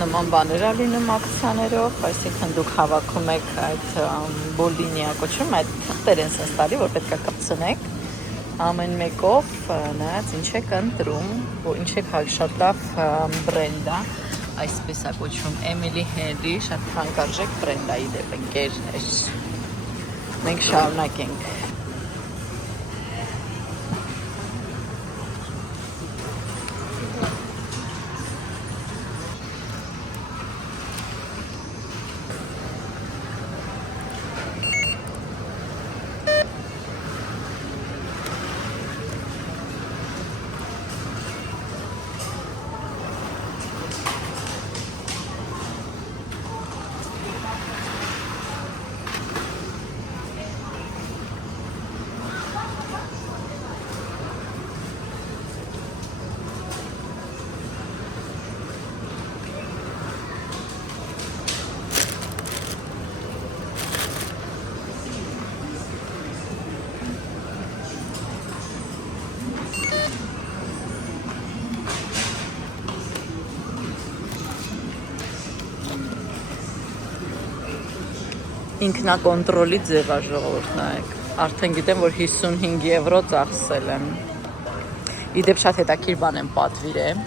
նման բաներ ա լինում ակցիաներով, այսինքն դուք հավաքում եք այդ բոլինիա կոչվում, այդ թղթեր են սենց տալի, որ պետք է կպցնեք, ամեն մեկով նայած ինչ եք ընտրում, ինչ եք շատ լավ բրենդ ա, այսպես ա կոչվում Emily Henry, շատ թանկարժեք բրենդ ա իդեպ ընկերներ, մենք շարունակենք։ Ինքնակոնտրոլի ձև ա ժողովուրդ նայեք, արդեն գիտեմ, որ 55 եվրո ծախսել եմ, իդեպ շատ հետաքրքիր բան եմ պատվիրել,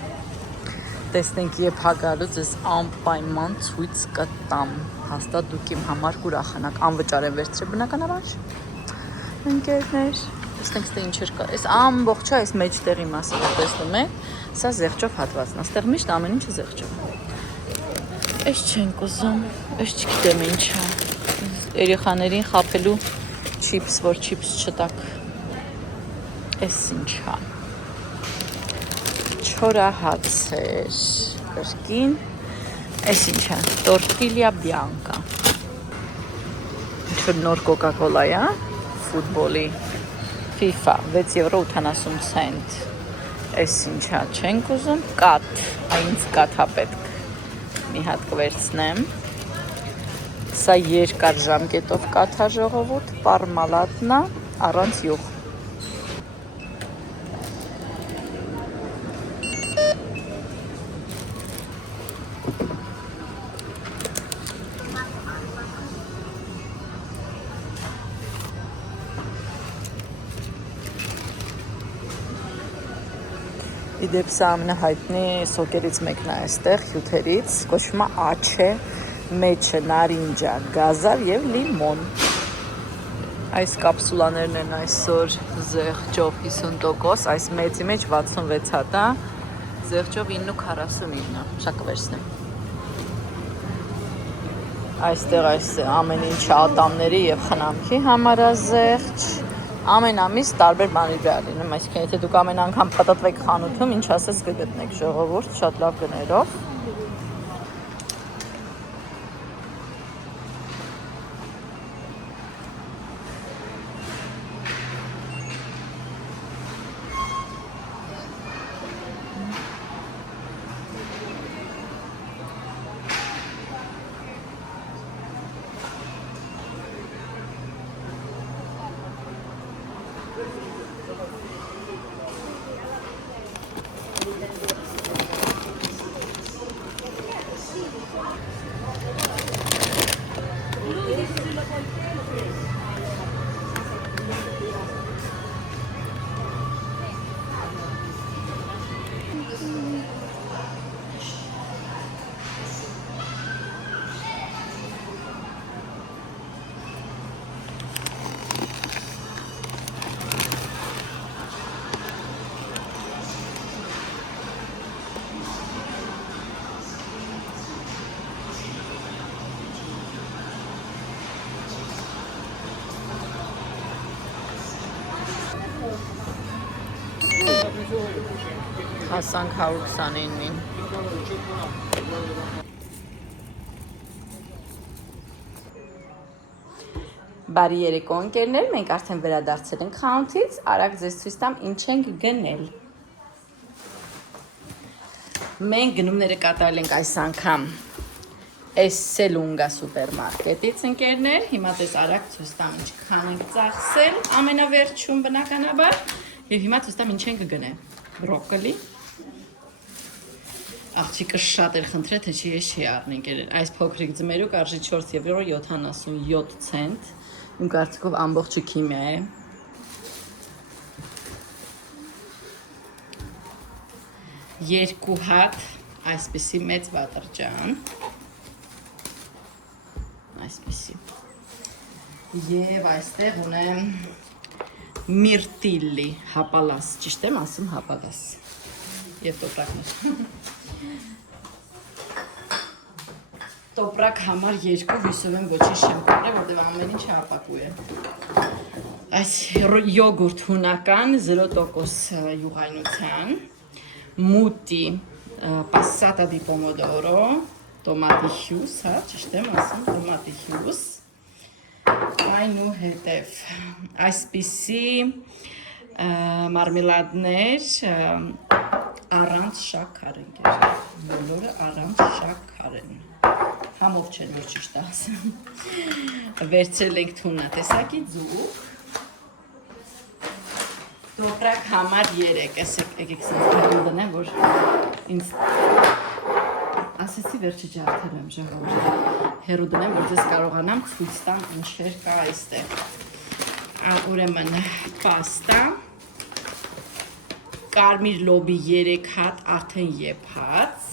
տեսնենք երբ հագալուց ես անպայման ցույց կտամ, հաստատ դուք իմ համար կուրախանաք, անվճար եմ վերցրել բնականաբար, ընկերներ, տեսնենք ստե ինչեր կա, այս ամբողջը այս մեջտեղի մասը որ տեսնում եք, սա զեղչով հատվածն է, ստեղ միշտ ամեն ինչը զեղչով, այս չենք ուզում, այս չգիտեմ ինչ է, երեխաներին խապելու չիպս, որ չիպս չտակ, այս ինչ է, չորահացեր, կրկին, այս ինչ է, տորտիլյա բյանկա, ինչ-որ նոր կոկա-կոլա է, ֆուտբոլի, FIFA, 6 եվրո 80 ցենտ, այս ինչ է, չենք ուզում, կատ, այնց կատ հա պետք, մի հատ կվերցնեմ, սա երկար ժամկետով կաթա ժողովուրդ, պարմալատնա, առանց յուղ, իդեպ սա ամենահայտնի սոկերից մեկն է այստեղ, հյութերից, կոչվում է աչե, մեջը նարինջա, գազար և լիմոն, այս կապսուլաներն են այսօր զեղչով 50%, այս մեծի մեջ 66 հատ է, զեղչով 9.49, շա կվերցնեմ, այստեղ այս ամեն ինչ ատամների և խնամքի համար է զեղչ, ամեն ամիս տարբեր բաներ բյա լինում, այսինքն եթե դուք ամեն անգամ պտտվեք խանութում, ինչ ասես կգտնեք ժողովուրդ, շատ լավ գներով, հասանք 129-ին, բարի երեկո ընկերներ, մենք արդեն վերադարձել ենք խանութից, արագ ձեզ ցույց տամ ինչ ենք գնել, մենք գնումները կատարել ենք այս անգամ Esselunga սուպերմարկետից ընկերներ, հիմա ձեզ արագ ցույց տամ ինչքան ենք ծախսել, ամենավերջում բնականաբար, եւ հիմա ցույց տամ ինչ ենք գնել, բրոկոլի, Աղջիկը շատ էր խնդրել, թե չի ես չի առնի գերել։ Այս փոքրիկ ձմերուկ արժի 4 եվրո 77 ցենտ։ Իմ կարծիքով ամբողջը քիմիա է։ Երկու հատ այսպիսի մեծ վատրճան։ Այսպիսի։ Եվ այստեղ ունեմ միրտիլի հապալաս, ճիշտ եմ ասում հապալաս։ Եվ տոպրակներ։ Տոպրակ համար երկու հույսով եմ ոչինչ չեմ կորել, որտեղ ամեն ինչ հապակու է։ Այս յոգուրտ հունական 0% յուղայնության, մուտի passata di pomodoro, տոմատի հյուս, հա, ճիշտ եմ ասում, տոմատի հյուս։ Այնուհետև այսպիսի մարմելադներ առանց շաքար են գեր, բոլորը առանց շաքար են, համով չեն, որ ճիշտ ասեմ, վերցրել ենք թունատեսակի ձուկ, տոպրակ համար 3, եկեք սենց հերու դնեմ, որ ինձ ասեցի վերջի ջարդել եմ ժողովուրդ, հերու դնեմ, որ ձեզ կարողանամ ցույց տամ ինչեր կա այստեղ, ուրեմն պաստա, կարմիր լոբի 3 հատ արդեն եփած,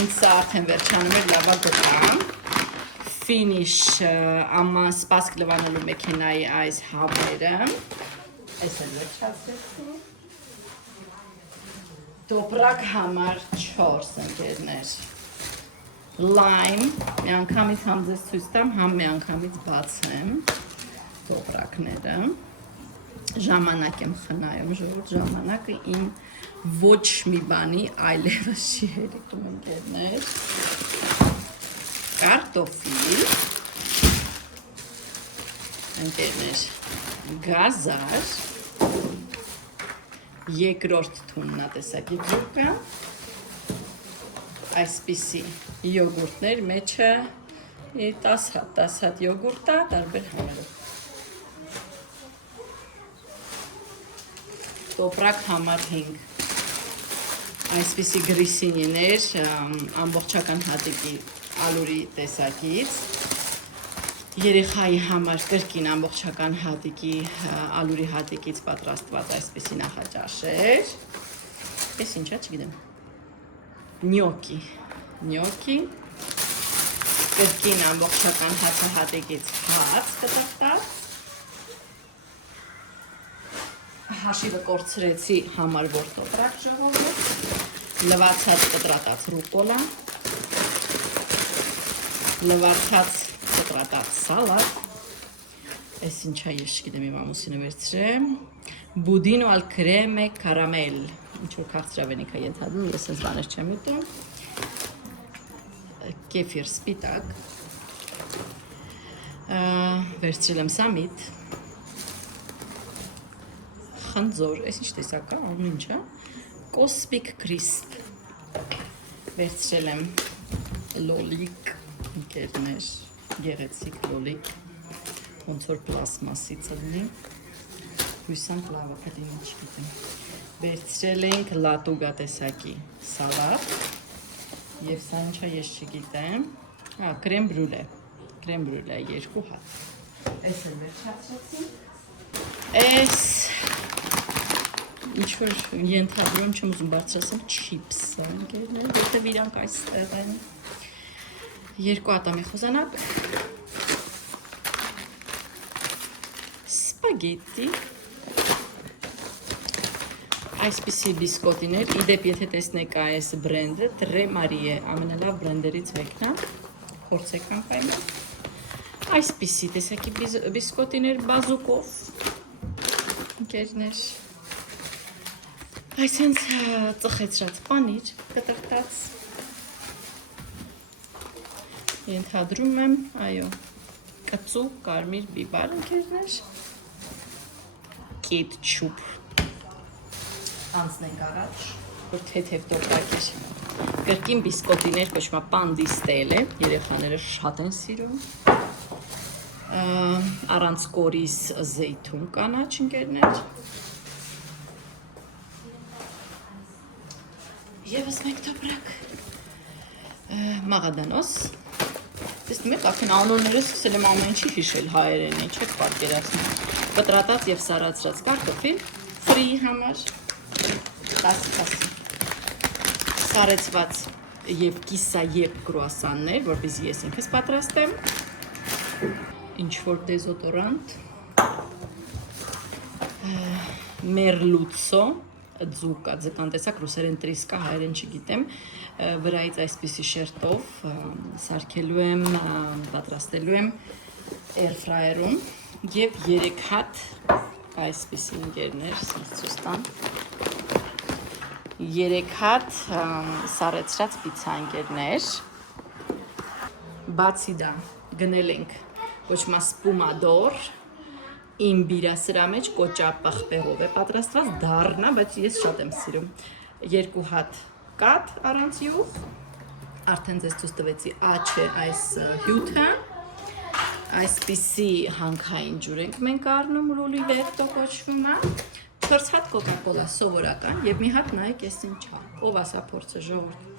ինձ սա արդեն վերջանում էր լավա գտամ, ֆինիշ սպասք լվանելու մեքենայի այս համերը, այս էլ վերջացրեցի, տոպրակ համար 4 ընկերներ, լայմ, մի անգամից համ ձեզ ցույց տամ, համ մի անգամից բացեմ տոպրակները, ժամանակ եմ խնայում, ժողովուրդ ժամանակը իմ ոչ մի բանի այլևս չի հերիքում ընկերներ, կարտոֆիլ, ընկերներ, գազար, երկրորդ թուննատեսակի ձուկը, այսպիսի յոգուրտներ, մեջը 10 հատ յոգուրտ է, տարբեր համերով։ Տոպրակ համար 5, այսպիսի գրիսինիներ, ամբողջական հատիկի ալուրի տեսակից, երեխայի համար կրկին ամբողջական հատիկի ալուրի հատիկից պատրաստված այսպիսի նախաճաշեր, ես ինչա չգիտեմ, նյոկի, կրկին ամբողջական հատիկից հաց կտրտած, հաշիվը կորցրեցի համարվոր տոպրակ ժողովուրդ, լվացած կտրատած ռուկոլա, լվացած կտրատած սալատ, այս ինչա ես չգիտեմ իմ ամուսինը վերցրեմ, բուդինո ալ կրեմե կարամել, ինչ-որ քաղցրավենիք է ենթադրում, ես այս բաներ չեմ ուտում, կեֆիր սպիտակ, վերցրել եմ սամիտ, խնձոր, այս ինչ տեսակ կա, անում ինչ է, կոսպիկ կրիսպ, վերցրել եմ լոլիկ, ընկերներ, գեղեցիկ լոլիկ, ոնց որ պլասմասից լինի, հույսանք լավը կլինի չգիտեմ, վերցրել ենք լատուգա տեսակի սալատ, և սա ինչա ես չգիտեմ, կրեմ բրուլե, 2 հատ, այս էլ վերջացրեցի, այս ինչ-որ ենթադրում չեմ ուզում բարձրացեմ չիպս, ընկերներ, որտև իրանք այստեղ են, 2 ատամի խոզանակ, սպագետի, այսպիսի բիսկոտիներ, իդեպ եթե տեսնեք այս բրենդը, Տրե Մարիե, ամենալավ բրենդերից մեկն է, փորձեք անպայման, այսպիսի տեսակի բիսկոտիներ բազուկով, ընկերներ, այս հենց ծխեցրած պանիր կտրտած, ենթադրում եմ, այո, կծու կարմիր բիբար ընկերներ, կետչուպ, անցնենք առաջ, որ թեթև տոպրակ էր, կրկին բիսկոտիներ կոչվում է պանդիստել է, երեխաները շատ են սիրում, առանց կորիզ զեյթուն կանաչ ընկերներ, Եվս մեկ տապրակ մաղադանոս տեսնում եք արդեն անունները սկսել եմ ամեն ինչի հիշել հայերենի չեք պատկերացնում կտրատած եւ սարացրած կարտոֆիլ ֆրի համար 10 սարեցված եւ կիսա եւ կրուասաններ որպեսզի ես ինքս պատրաստեմ ինչ որ դեզոդորանտ մերլուցո ձուկա ձկան տեսակ ռուսերեն տրիսկա հայերեն չգիտեմ վրայից այսպիսի շերտով սարքելու եմ պատրաստելու եմ air fryer-ում եւ 3 հատ այսպիսի ընկերներ ցույց տամ 3 հատ սառեցրած պիցա ընկերներ բացի դա գնել ենք կոչմա սպումադոր իմ բիրա սրա մեջ կոճապախպեղով է պատրաստված դառնա, բայց ես շատ եմ սիրում 2 հատ կաթ առանց յուղ արդեն ձեզ ցույց տվեցի աչե այս հյութը այսպիսի հանքային ջուր ենք մենք առնում լուլիվերտո կոչվում է 4 հատ կոկա-կոլա սովորական եւ մի հատ նայեք ես ինչա ով ասա փորձը ժողովուրդ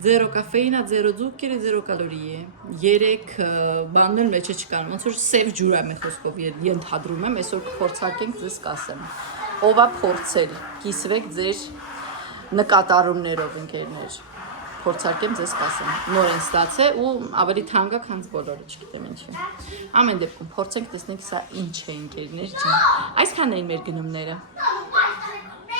0 կաֆեինա, 0 ձուկեր, 0 կալորի է 3 բաններ մեջը չկան ոնց որ սև ջուր է մի խոսքով ենթադրում եմ այսօր կփորձարկենք ձեզ կասեմ ով է փորձել կիսվեք ձեր նկատառումներով ընկերներ փորձարկեմ ձեզ կասեմ նոր են ստացել ու ավելի թանկ է քան բոլորը չգիտեմ ինչի ամեն դեպքում փորձենք տեսնենք սա ինչ է ընկերներ ջան այսքանն էին մեր գնումները